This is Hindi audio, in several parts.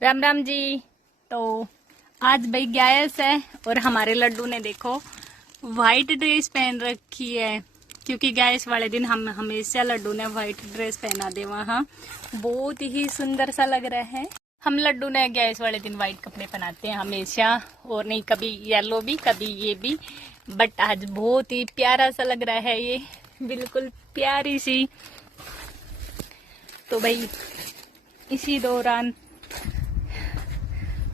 राम राम जी। तो आज भाई गैस है और हमारे लड्डू ने देखो वाइट ड्रेस पहन रखी है, क्योंकि गैस वाले दिन हम हमेशा लड्डू ने वाइट ड्रेस पहना दे। वहाँ बहुत ही सुंदर सा लग रहा है। हम लड्डू ने गैस वाले दिन वाइट कपड़े पहनाते हैं हमेशा, और नहीं कभी येलो भी कभी ये भी, बट आज बहुत ही प्यारा सा लग रहा है ये, बिल्कुल प्यारी सी। तो भाई इसी दौरान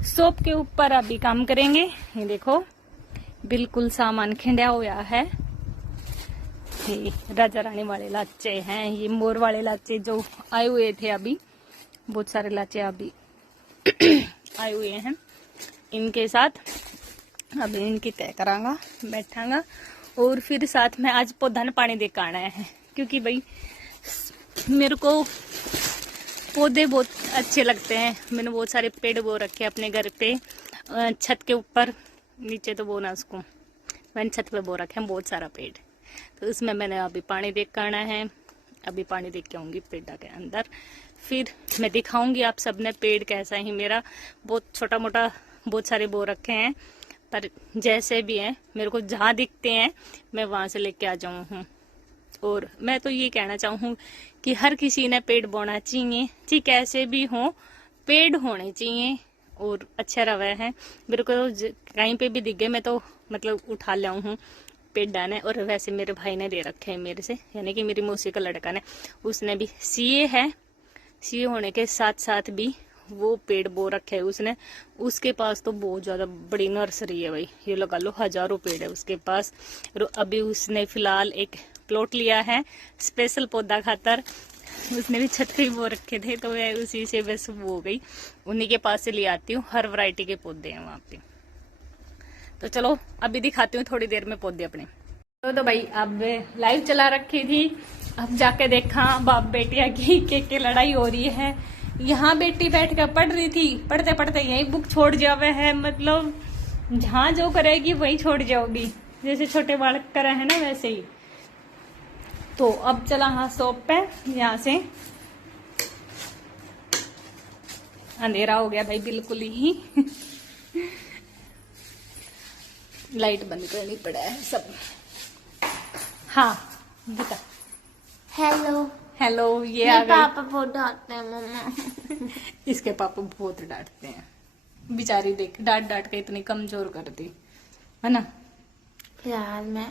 शॉप के ऊपर अभी काम करेंगे। ये देखो बिल्कुल सामान खिंडा हुआ है। ये राजा रानी वाले लाचे हैं, ये मोर वाले लाचे जो आए हुए थे, अभी बहुत सारे लाचे अभी आए हुए हैं। इनके साथ अभी इनकी तय करांगा, बैठांगा, और फिर साथ में आज पौधा ने पानी दे के आना है, क्योंकि भाई मेरे को पौधे बहुत अच्छे लगते हैं। मैंने बहुत सारे पेड़ बो रखे हैं अपने घर पे, छत के ऊपर, नीचे तो बोना उसको, मैंने छत पे बो रखे हैं बहुत सारा पेड़। तो उसमें मैंने अभी पानी देख के आना है। अभी पानी देख के आऊँगी पेड़ के अंदर, फिर मैं दिखाऊंगी आप सबने पेड़ कैसा ही। मेरा बहुत छोटा मोटा बहुत सारे बो रखे हैं, पर जैसे भी हैं मेरे को जहाँ दिखते हैं मैं वहाँ से लेके आ जाऊँ हूँ। और मैं तो ये कहना चाहूँ कि हर किसी ने पेड़ बोना चाहिए, ठीक कैसे भी हो पेड़ होने चाहिए और अच्छा रवा है। मेरे को कहीं पे भी दिख गए मैं तो मतलब उठा लिया हूँ पेड़ डाने। और वैसे मेरे भाई ने दे रखे हैं मेरे से, यानी कि मेरी मौसी का लड़का ने, उसने भी सीए है। सीए होने के साथ साथ भी वो पेड़ बो रखे है उसने। उसके पास तो बहुत ज्यादा बड़ी नर्सरी है भाई, ये लगा लो हजारों पेड़ है उसके पास। और अभी उसने फिलहाल एक प्लॉट लिया है स्पेशल पौधा खातर। उसने भी छत पे बो रखे थे, तो मैं उसी से बस वो हो गई, उन्हीं के पास से ले आती हूँ। हर वैरायटी के पौधे हैं वहाँ पे। तो चलो अभी दिखाती हूँ थोड़ी देर में पौधे अपने। तो भाई अब लाइव चला रखी थी, अब जाके देखा बाप बेटिया की के लड़ाई हो रही है। यहाँ बेटी बैठ कर पढ़ रही थी, पढ़ते पढ़ते यही बुक छोड़ जावे है, मतलब जहाँ जो करेगी वही छोड़ जाओगी, जैसे छोटे बालक करा है ना वैसे ही। तो अब चला हाँ शॉप पे, यहाँ से अंधेरा हो गया भाई बिल्कुल ही लाइट बंद करनी पड़ा है सब। हाँ बता। हेलो हेलो, ये आ गई। पापा बहुत डांटते हैं मम्मा। इसके पापा बहुत डांटते हैं, बेचारी देख डांट डांट के इतनी कमजोर कर दी है ना। फिलहाल मैं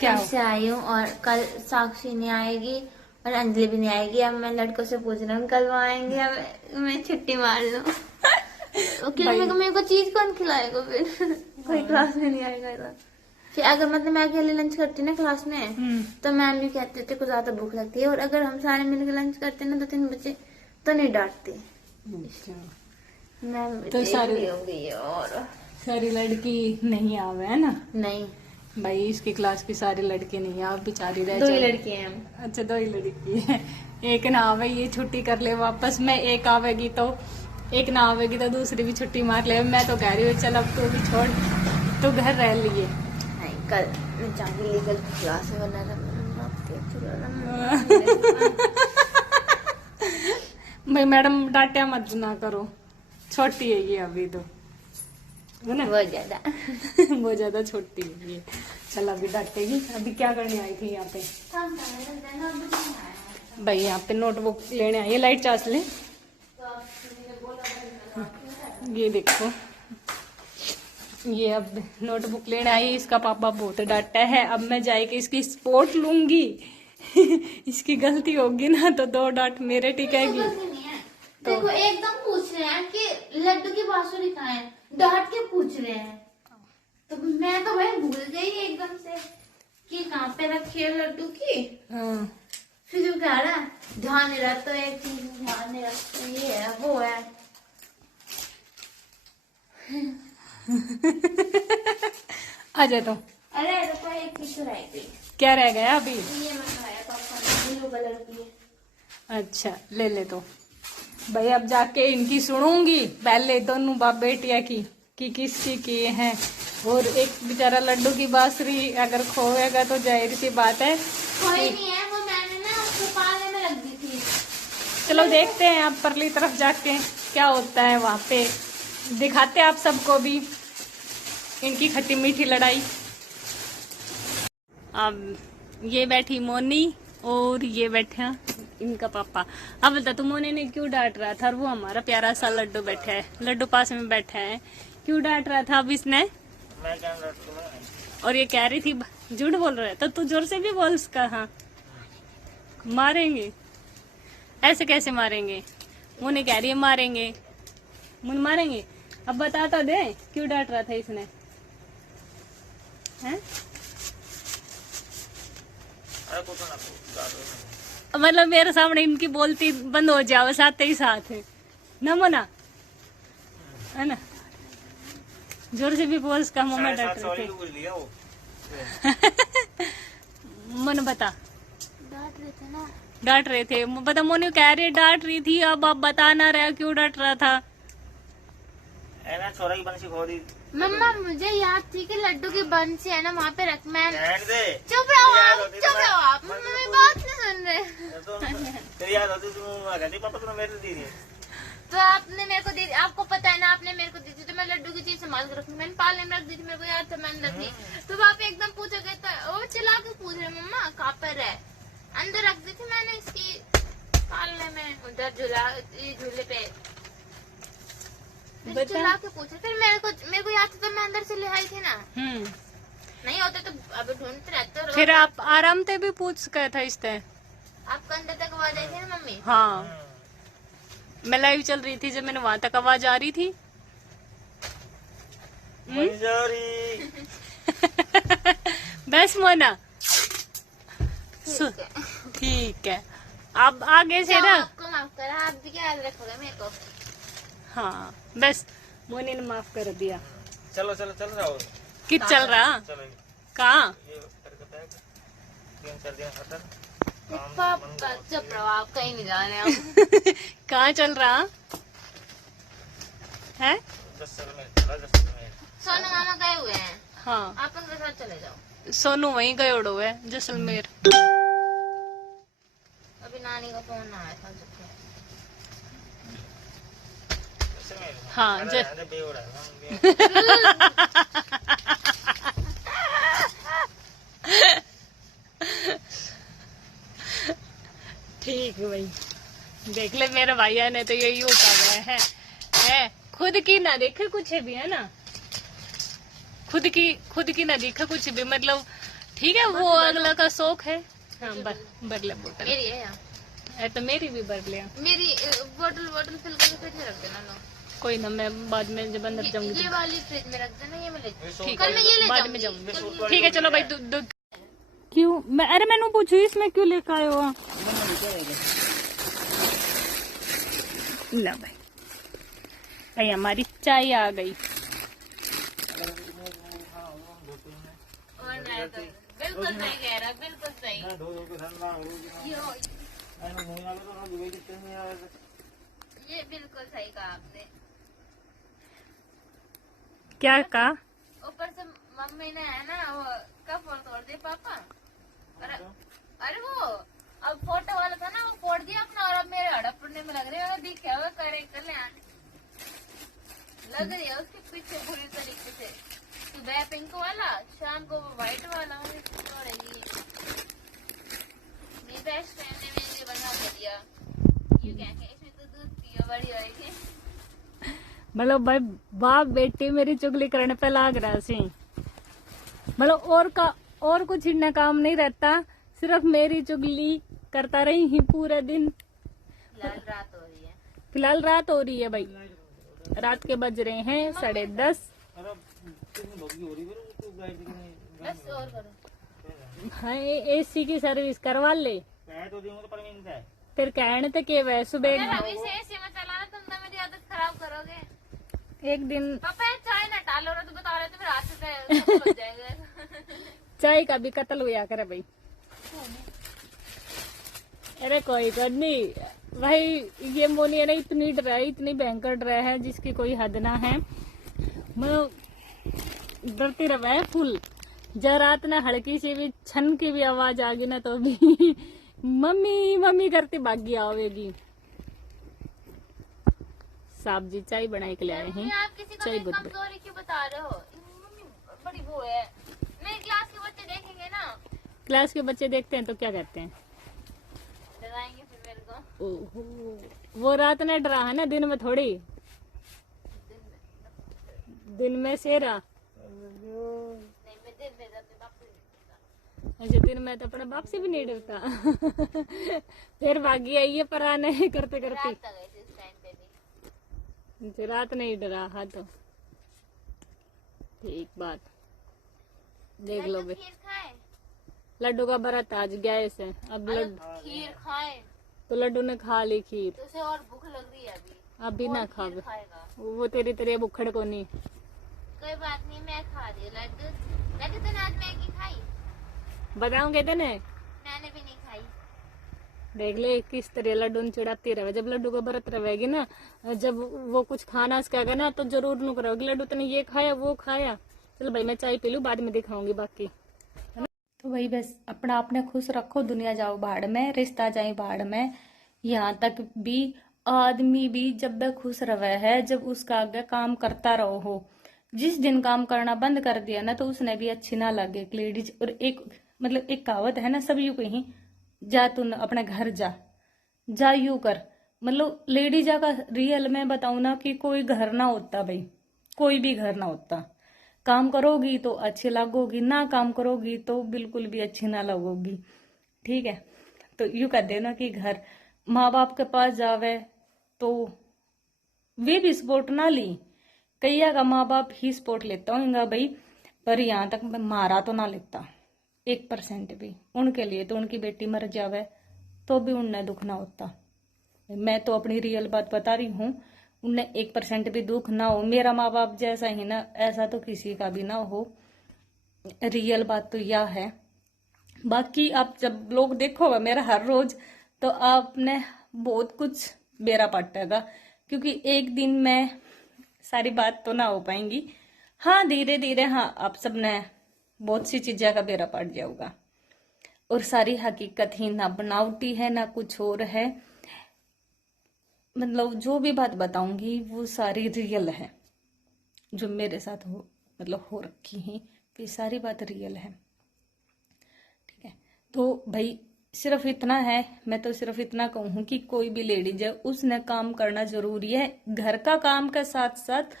क्या से आई हूँ, और कल साक्षी नहीं आएगी और अंजलि भी नहीं आएगी। अब मैं लड़कों से पूछ रहा हूँ कल वो आएंगे, अब मैं छुट्टी मार लूँ। मेरे को चीज कौन खिलाएगा फिर कोई क्लास में नहीं आएगा तो। फिर अगर मतलब मैं अकेले लंच करती ना क्लास में, तो मैम भी कहते थे कुछ ज्यादा भूख लगती है, और अगर हम सारे मिलकर लंच करते ना 2-3 बच्चे तो नहीं डांटते। मैम तो सारी होगी और सारी लड़की नहीं आवे है ना। नहीं भाई इसकी क्लास की सारी लड़की नहीं आवे, बेचारी रह 2 जाए। लड़की हैं हम। अच्छा 2 ही लड़की है, एक ना आवे ये छुट्टी कर ले वापस में, एक आवेगी तो एक ना आवेगी तो दूसरी भी छुट्टी मार ले। मैं तो कह रही हूँ चल अब तू भी छोड़, तू घर रह लिए। कल मैं जाऊंगी लीगल क्लास में, वरना भाई मैडम डांटे मत ना करो, छोटी है ये अभी तो है ना, बहुत ज्यादा बहुत ज्यादा छोटी है ये। चल अभी डांटेगी। अभी क्या करने आई थी यहाँ पे? भाई यहाँ पे नोटबुक लेने आई है, लाइट चास ले। ये देखो ये अब नोटबुक लेने आई, इसका पापा बहुत डांटा है। अब मैं जाके इसकी स्पोर्ट लूंगी इसकी गलती होगी ना तो 2 डांट मेरे टिकेगी। तो देखो एकदम पूछ रहे हैं कि लड्डू की बांसुरी कहाँ है, डांट के पूछ रहे हैं। तो मैं तो भाई भूल गई एकदम से कि कहाँ पे रखी है लड्डू की। फिर वो कह रहा है ध्यान नहीं रखता, एक चीज ध्यान नहीं रखता, ये है वो है। आजा तो। अरे तो एक चीज तो रह गई। क्या रह गया अभी? ये मंगवाया पापा ने, ब्लू कलर की है। अच्छा ले ले तो। भाई अब जाके इनकी सुनूंगी पहले दोनों बाप बेटिया की किसकी किए हैं। और एक बेचारा लड्डू की बांसुरी अगर खोएगा तो जाहिर सी बात है कोई नहीं है, वो मैंने ना उसको पाले में रख दी थी। चलो देखते हैं आप परली तरफ जाके क्या होता है वहां पे, दिखाते आप सबको भी इनकी खट्टी मीठी लड़ाई। अब ये बैठी मोनी और ये बैठा इनका पापा। अब बता तू मोनी ने क्यों डांट रहा था, और वो हमारा प्यारा सा लड्डू बैठा है, लड्डू पास में बैठा है, क्यों डांट रहा था अब इसने? मैं क्या डांटूंगा? और ये कह रही थी झूठ बोल रहा है, तो तू जोर से भी बोल उसका। हाँ मारेंगे, ऐसे कैसे मारेंगे? मोनी कह रही है मारेंगे, मुन मारेंगे। अब बता तो दे क्यों डांट रहा था इसने, हैं? अरे कुछ ना कुछ मतलब मेरे सामने इनकी बोलती बंद हो जाओ साथ ही साथ न मोना, है ना? जोर से भी बोल उसका मम्मा डांट रहे थे। लिया वो मन बता, डांट रहे थे ना। डांट रहे थे, बता मोनी कह रही डांट रही थी, अब आप बता ना रहे क्यों डांट रहा था। ना छोरा की बंसी खो दी। मम्मा मुझे याद थी कि लड्डू की बंसी है ना वहाँ पे रख, मैं रहने दे। चुप रहो याद आप, होती चुप तो रहो आप, मम्मा मेरी बात नहीं सुन रहे। तेरी याद होती तुम कहती पापा तुमने मेरे दी थी। तो आपने मेरे को दी, आपको पता है ना, आपने मेरे को दी थी, तो मैं लड्डू की चीज संभाल कर रखी, मैंने पालने में रख दी थी, मेरे को याद था मैंने रख दी। तो आप एकदम पूछो कहता वो चिल्ला के पूछ रहे मम्मा कहाँ पर है, अंदर रख दी थी मैंने इसकी पालने में, उधर झूले पे फिर चिल्ला के पूछे, फिर मेरे को याद था तो मैं अंदर से ले आई थी ना, नहीं होते तो अब ढूंढते रहते हो। फिर आप आराम से भी पूछ गए था इससे, आपको अंदर तक आवाज आई थी ना मम्मी? हाँ मैं लाइव चल रही थी जब मैंने वहां तक आवाज आ रही थी। मंजूरी बस मोना ठीक है। ठीक है, अब आगे से ना, आपको माफ करा, आप भी क्या याद रखोगे मेरे को? हाँ बस मोनी ने माफ कर दिया। चलो चलो चल रहा हो। कि चल रहा चलो कहाँ? ये करके बैग 3-4 दिन खत्म। पापा चुप रहो, आप कहीं नहीं जा रहे हम। कहाँ चल रहा है? 10 साल में 10 साल में सोनू मामा गए हुए हैं, हाँ आप उनके साथ चले जाओ। सोनू वहीं गए उड़ो है जैसलमेर। अभी नानी का फोन आया था हाँ अरे बेवड़ा है। ठीक है भाई, देख ले मेरे भैया ने तो यही कर रहे हैं, खुद की ना देखे कुछ भी, है ना? खुद की ना देखे कुछ भी, मतलब ठीक है वो अगला का शौक है। हाँ भर ले बोतल, मेरी है यहाँ। तो मेरी भी भर लिया। मेरी बोतल फिल करके फ्रिज में रख देना लो। कोई ना, मैं बाद में जब अंदर जाऊंगी ये वाली फ्रिज में रख देना, ये मैं ले ठीक कल मैं ये है, ले बाद में जाऊंगी। जाऊंगी। ठीक है चलो भाई, दूध क्यों? अरे मैंने पूछू इसमें क्यों लेकर आए हो? ला भाई हमारी चाय आ गई। बिल्कुल सही कह रहा, बिल्कुल सही। ये बिल्कुल सही कहा आपने। क्या कहा? ऊपर से मम्मी ने है ना वो कब फोन तोड़ दिया पापा। अरे वो अब फोटो वाला था ना, वो फोड़ दिया अपना, और अब मेरे हड़प पड़ने में लग रही है, दिखे हुए करे कल्याण लग रही है उसके पीछे पूरी तरीके से। सुबह पिंक वाला, शाम को वो व्हाइट वाला, मेरी बेस्ट फ्रेंड ने मेरे लिए बना के दिया। यू क्या इसमें तो दूध पियो बड़ी होगी। मतलब भाई बाप बेटी मेरी चुगली करने पे लाग रहा सी, मतलब और कुछ इतना काम नहीं रहता, सिर्फ मेरी चुगली करता रही ही पूरा दिन। फिलहाल रात हो रही है, फिलहाल रात हो रही है भाई, रात के बज रहे हैं 10:30। बस और करो। हाँ एसी की सर्विस करवा ले, तो पर मिलता है। फिर कहने तक के वह सुबह अगर अभी से एसी में चलाना तुम तो मेरी आदत खराब करोगे। एक दिन पापा ये चाय ना डालो रहे तो बता रहे थे, फिर हाथ से लग जाएगा। चाय का भी कत्ल हुआ करे भाई। अरे कोई बात नहीं भाई, ये मोनी है ना इतनी डरा, इतनी भयंकर डरा है जिसकी कोई हद ना है। मैं डरती रहा है फुल, जब रात ना हल्की सी भी छन की भी आवाज आ गई ना तो भी मम्मी मम्मी करती भागी आवेगी। साहब जी चाय बनाए के लाए हैं। आप किसी को चाय मेरी बहुत कमजोरी क्यों बता रहे हो? मम्मी बड़ी वो है, मेरी क्लास के बच्चे देखेंगे ना, क्लास के बच्चे देखते हैं तो क्या कहते हैं? डराएंगे फिर मेरे को। ओहो, वो रात ने डरा है ना, दिन में थोड़ी। दिन में शेरा। नहीं मैं दिन में अपने बाप से नहीं डरता। अच्छा, दिन में तो अपने बाप से भी नहीं डरता। फिर भागी आई है पराने करते करते। रात तक गए थे इस टाइम पे भी। अच्छा, रात नहीं डरा। हाँ तो ठीक बात। देख लो लड्डू बे, खीर खाए, लड्डू का व्रत आज गए से। अब खीर खाए तो लड्डू ने खा ली खीर, तो उसे और भूख लग रही है अभी। अभी ना और खा। खीर खाएगा। वो तेरी तरह भुखड़ को नहीं। कोई बात नहीं, मैं खा रही हूँ लड्डू। लड्डू तूने आज मैगी खाई? बताऊंगे तो ने मैंने भी नहीं खाई। देख ले किस तरह लड्डू ने चिढ़ाती रहे। जब लड्डू का व्रत रहेगी ना, जब वो कुछ खाना उसका ना तो जरूर नुक रहोगी, लड्डू तूने ये खाया वो खाया। चलो भाई मैं चाय पी लूं, बाद में दिखाऊंगी बाकी। तो भाई बस अपना आपने खुश रखो, दुनिया जाओ भाड़ में, रिश्ता जाए भाड़ में। यहाँ तक भी आदमी भी जब वह खुश रहे है, जब उसका आगे काम करता रहो हो। जिस दिन काम करना बंद कर दिया ना, तो उसने भी अच्छी ना लगे एक लेडीज। और एक मतलब एक कहावत है ना, सब यू कहीं, जा तू अपने घर जा यू कर। मतलब लेडीज का रियल में बताऊं ना कि कोई घर ना होता भाई, कोई भी घर ना होता। काम करोगी तो अच्छी लगोगी, ना काम करोगी तो बिल्कुल भी अच्छी ना लगोगी। ठीक है, तो यू कह देना कि घर माँ बाप के पास जावे तो वे भी सपोर्ट ना ली। कईया का माँ बाप ही सपोर्ट लेता होगा भाई, पर यहाँ तक मारा तो ना लेता 1% भी। उनके लिए तो उनकी बेटी मर जावे तो भी उन्हें दुख ना होता। मैं तो अपनी रियल बात बता रही हूँ, उन्हें 1% भी दुख ना हो। मेरा माँ बाप जैसा ही ना, ऐसा तो किसी का भी ना हो। रियल बात तो यह है। बाकी आप जब लोग देखोगे मेरा हर रोज, तो आपने बहुत कुछ बेरा पटेगा, क्योंकि एक दिन में सारी बात तो ना हो पाएंगी। हाँ धीरे धीरे, हाँ आप सबने बहुत सी चीजें का बेरा पड़ जाऊगा। और सारी हकीकत ही ना बनावटी है ना कुछ और है। मतलब जो भी बात बताऊंगी वो सारी रियल है, जो मेरे साथ हो रखी है, ये सारी बात रियल है। ठीक है, तो भाई सिर्फ इतना है, मैं तो सिर्फ इतना कहूँ कि कोई भी लेडीज है उसने काम करना जरूरी है। घर का काम के साथ साथ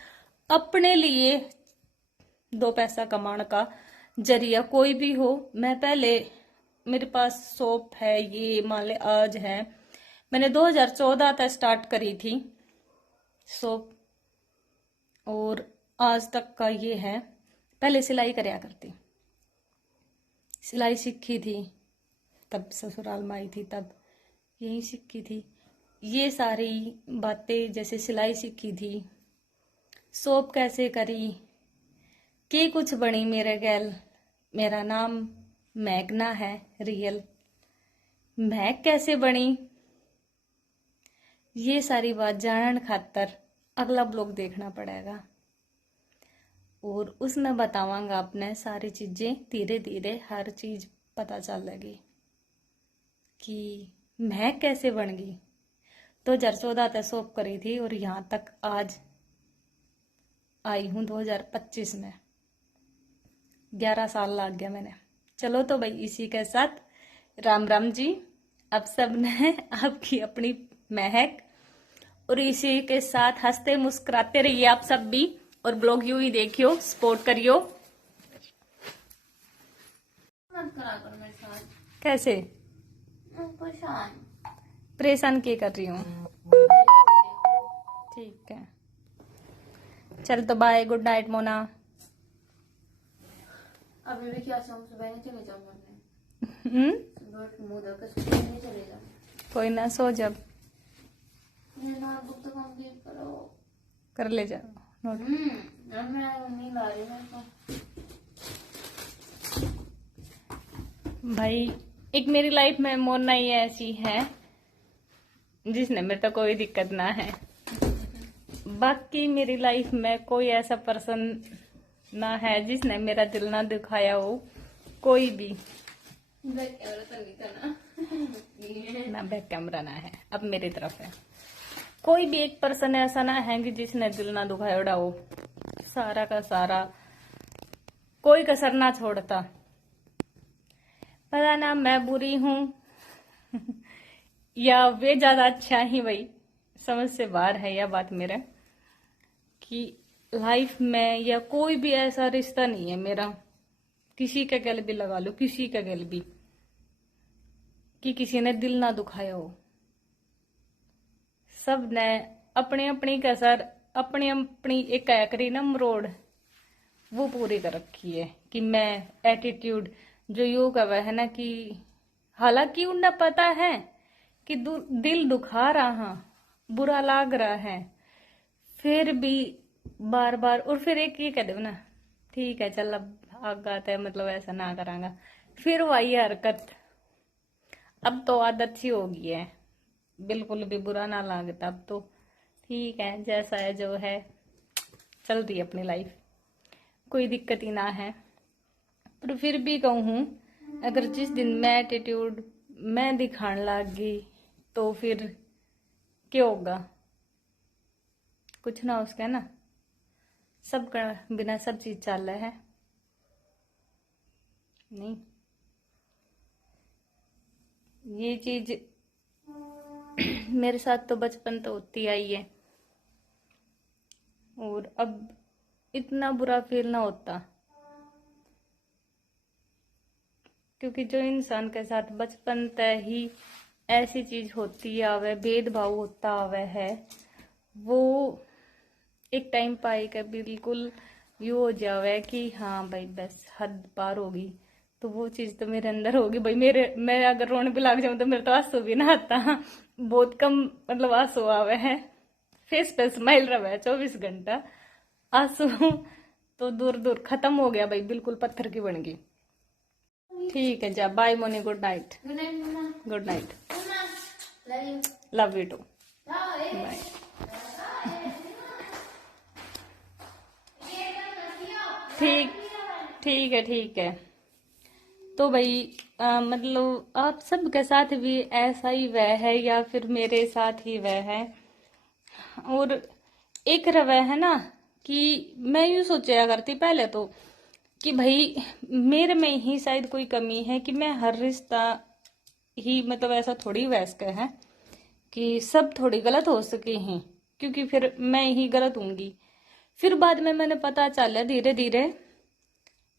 अपने लिए 2 पैसा कमाने का जरिया कोई भी हो। मैं पहले, मेरे पास शॉप है, ये मान ले आज है, मैंने 2014 तक स्टार्ट करी थी शॉप, और आज तक का ये है। पहले सिलाई करया करती, सिलाई सीखी थी, तब ससुराल में आई थी तब यही सीखी थी। ये सारी बातें जैसे सिलाई सीखी थी, शॉप कैसे करी, के कुछ बनी मेरे गैल। मेरा नाम मैगना है रियल, मैग कैसे बनी, ये सारी बात जानने खातर अगला ब्लॉग देखना पड़ेगा, और उसमें बतावांगा अपने सारी चीजें। धीरे धीरे हर चीज पता चलेगी कि मैं कैसे बन गई। 2014 तक शॉप करी थी और यहाँ तक आज आई हूँ 2025 में। 11 साल लग गया मैंने। चलो तो भाई इसी के साथ राम राम जी। अब सब ने आपकी अपनी महक, और इसी के साथ हंसते मुस्कुराते रहिए आप सब भी, और ब्लॉग यूं ही देखियो, सपोर्ट करियो। मत करा करो मेरे साथ। कैसे परेशान क्या कर रही हूँ? ठीक है, चल तो बाय, गुड नाइट मोना। अभी भी क्या शाम सुबह नहीं चले जाऊंगा मैं, मुंह धोकर सुबह नहीं चले जाऊंगा। कोई ना, सो जब ये नोटबुक तो कंप्लीट करो। कर ले जाओ नोट। अब मैं नींद आ रही है मेरे को। भाई एक मेरी लाइफ में मोना ही ऐसी है जिसने मेरे तो कोई दिक्कत ना है। बाकी मेरी लाइफ में कोई ऐसा पर्सन ना है जिसने मेरा दिल ना दुखाया हो, कोई भी बैक कैमरा तो नहीं था ना। ना बैक कैमरा ना है, अब मेरी तरफ है। कोई भी एक पर्सन ऐसा ना है कि जिसने दिल ना दुखाया हो, सारा का सारा, कोई कसर ना छोड़ता। पता ना मैं बुरी हूं या वे ज्यादा अच्छा ही, वही समझ से बाहर है यह बात मेरा, कि लाइफ में या कोई भी ऐसा रिश्ता नहीं है मेरा, किसी का गल भी लगा लो, किसी का गल भी, कि किसी ने दिल ना दुखाया हो। सब ने अपनी अपनी कसर, अपनी अपनी एक करी ना मरोड़, वो पूरी कर रखी है। कि मैं एटीट्यूड जो योग है ना, कि हालांकि उन्हें पता है कि दिल दुखा रहा, बुरा लाग रहा है, फिर भी बार बार, और फिर एक ये कह दो ना, ठीक है चल अब आगात है, मतलब ऐसा ना करांगा, फिर वही हरकत। अब तो आदत सी हो गई है, बिल्कुल भी बुरा ना लगता अब तो। ठीक है जैसा है जो है, चल रही है अपनी लाइफ, कोई दिक्कत ही ना है। पर फिर भी कहूँ, अगर जिस दिन मैं एटीट्यूड मैं दिखाने लग गई तो फिर क्या होगा? कुछ ना उसका ना, सब का बिना सब चीज चल रहा है नहीं। ये चीज मेरे साथ तो बचपन तो होती आई है, और अब इतना बुरा फील ना होता, क्योंकि जो इंसान के साथ बचपन तक ही ऐसी चीज होती आवे, भेदभाव होता आवे है, वो एक टाइम पाएगा बिल्कुल यू हो जावे कि हाँ भाई बस हद पार होगी। तो वो चीज तो मेरे अंदर होगी भाई। मैं अगर रोने भी लग जाऊं तो मेरे तो आंसू भी ना आता, बहुत कम मतलब आंसू आवे है, फेस पे स्माइल रहा है 24 घंटा, आंसू तो दूर दूर खत्म हो गया भाई, बिल्कुल पत्थर की बन गई। ठीक है जा, bye Moni, good night. Good night mama. Good night, love you. Love you too, bye. ठीक है। तो भाई मतलब आप सबके साथ भी ऐसा ही वह है या फिर मेरे साथ ही वह है? और एक रवै है ना कि मैं यूं सोचा करती पहले तो कि भाई मेरे में ही शायद कोई कमी है कि मैं हर रिश्ता ही मतलब ऐसा थोड़ी वैस का है कि सब थोड़ी गलत हो सके हैं, क्योंकि फिर मैं ही गलत होंगी। फिर बाद में मैंने पता चला धीरे धीरे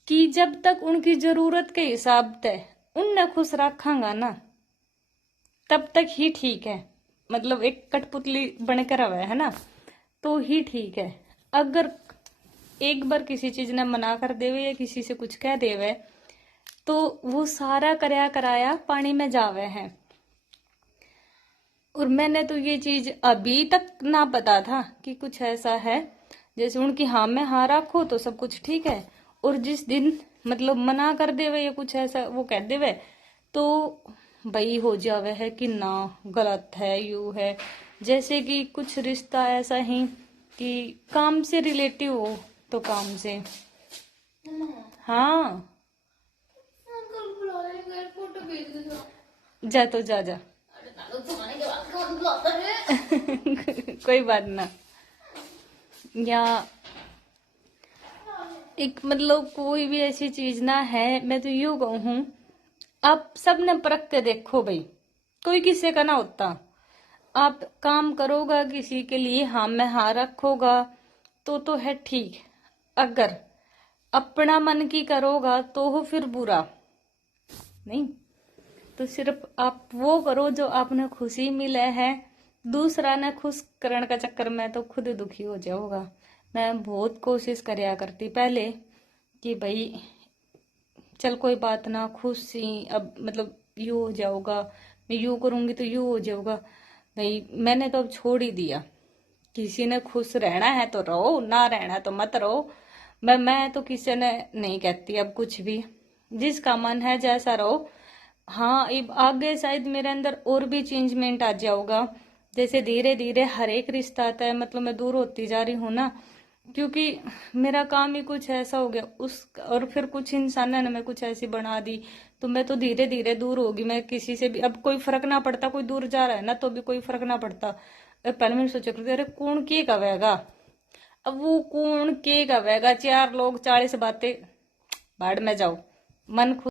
कि जब तक उनकी जरूरत के हिसाब से उन्हें खुश रखांगा ना, तब तक ही ठीक है। मतलब एक कठपुतली बनकर रहा है ना, तो ही ठीक है। अगर एक बार किसी चीज ने मना कर देवे या किसी से कुछ कह देवे तो वो सारा कराया कराया पानी में जावे है। और मैंने तो ये चीज अभी तक ना पता था कि कुछ ऐसा है, जैसे उनकी हाँ में हाँ रखो तो सब कुछ ठीक है, और जिस दिन मतलब मना कर देवे या कुछ ऐसा वो कह देवे तो भाई हो जावे है कि ना गलत है, यू है। जैसे कि कुछ रिश्ता ऐसा ही कि काम से रिलेटिव हो तो काम से, हाँ अंकल बुला रहे हैं, फोटो भेज दो। जा तो जा। अरे नालो तुम्हारे के बाद कौन बुलाता है? कोई बात ना। या एक मतलब कोई भी ऐसी चीज ना है, मैं तो यूं कहूँ आप सब ने परख के देखो भाई, कोई किसी का ना होता। आप काम करोगा किसी के लिए हाँ में हाँ रखोगा तो है ठीक, अगर अपना मन की करोगा तो हो फिर बुरा नहीं। तो सिर्फ आप वो करो जो आपने खुशी मिले है, दूसरा ने खुश करने का चक्कर में तो खुद दुखी हो जाओगा। मैं बहुत कोशिश करया करती पहले कि भाई चल कोई बात ना, खुश सी अब मतलब यू हो जाऊगा, मैं यू करूंगी तो यू हो जाऊगा। भाई मैंने तो अब छोड़ ही दिया, किसी ने खुश रहना है तो रहो, ना रहना तो मत रहो। मैं तो किसी ने नहीं कहती अब कुछ भी, जिसका मन है जैसा रहो। हाँ अब आगे शायद मेरे अंदर और भी चेंजमेंट आ जाऊगा, जैसे धीरे धीरे हर एक रिश्ता आता है, मतलब मैं दूर होती जा रही हूँ ना, क्योंकि मेरा काम ही कुछ ऐसा हो गया उस, और फिर कुछ इंसानों ने मैं कुछ ऐसी बना दी तो मैं तो धीरे धीरे दूर होगी। मैं किसी से भी अब कोई फर्क ना पड़ता, कोई दूर जा रहा है ना तो भी कोई फर्क ना पड़ता, और पहले मैंने सोचा करती अरे कौन के कवेगा, अब वो कौन के कवेगा, 4 लोग 40 बातें, बाढ़ में जाओ, मन खुद